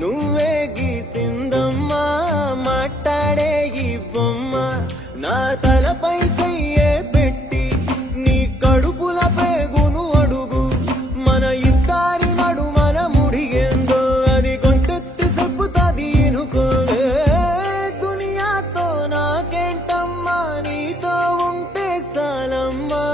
నువ్వే గీసిందమ్మా మాట్లాడే ఈ బొమ్మ నా తలపై సయ్యే పెట్టి నీ కడుపుల పేగును అడుగు మన ఇద్దరి నడు మన ముడిగేందో అది కొంటెత్తి చెప్పుతాది ఇనుకోవే దునియాతో నాకేంటమ్మా నీతో ఉంటే సాలమ్మా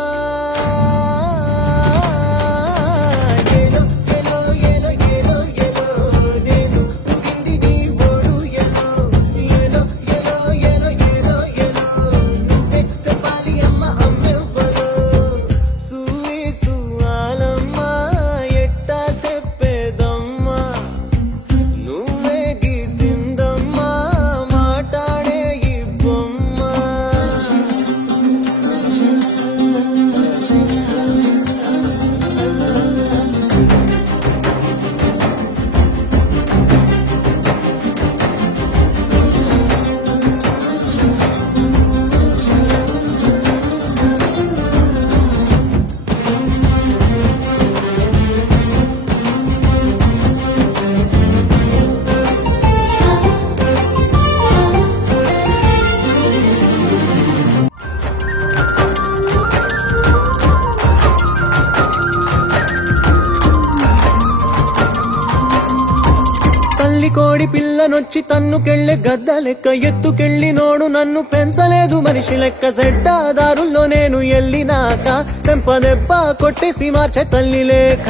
కోడి పిల్లనొచ్చి తన్నుకెళ్ళే గద్ద లెక్క ఎత్తుకెళ్ళినోడు నన్ను పెంచలేదు మనిషి లెక్క సెడ్డాదారుల్లో నేను ఎల్లినాక సెంపదెబ్బ కొట్టేసి మార్చే తల్లి లేక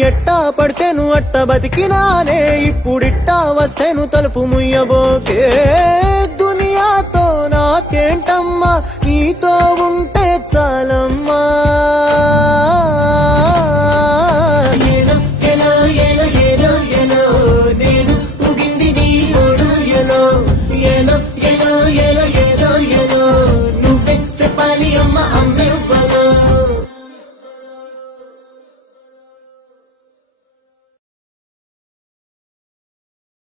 ఎట్టా పడితేను అట్ట బతికినానే ఇప్పుడిట్టా వస్తేను తలుపు ముయ్యబోకే దునియాతో నాకేంటమ్మా నీతో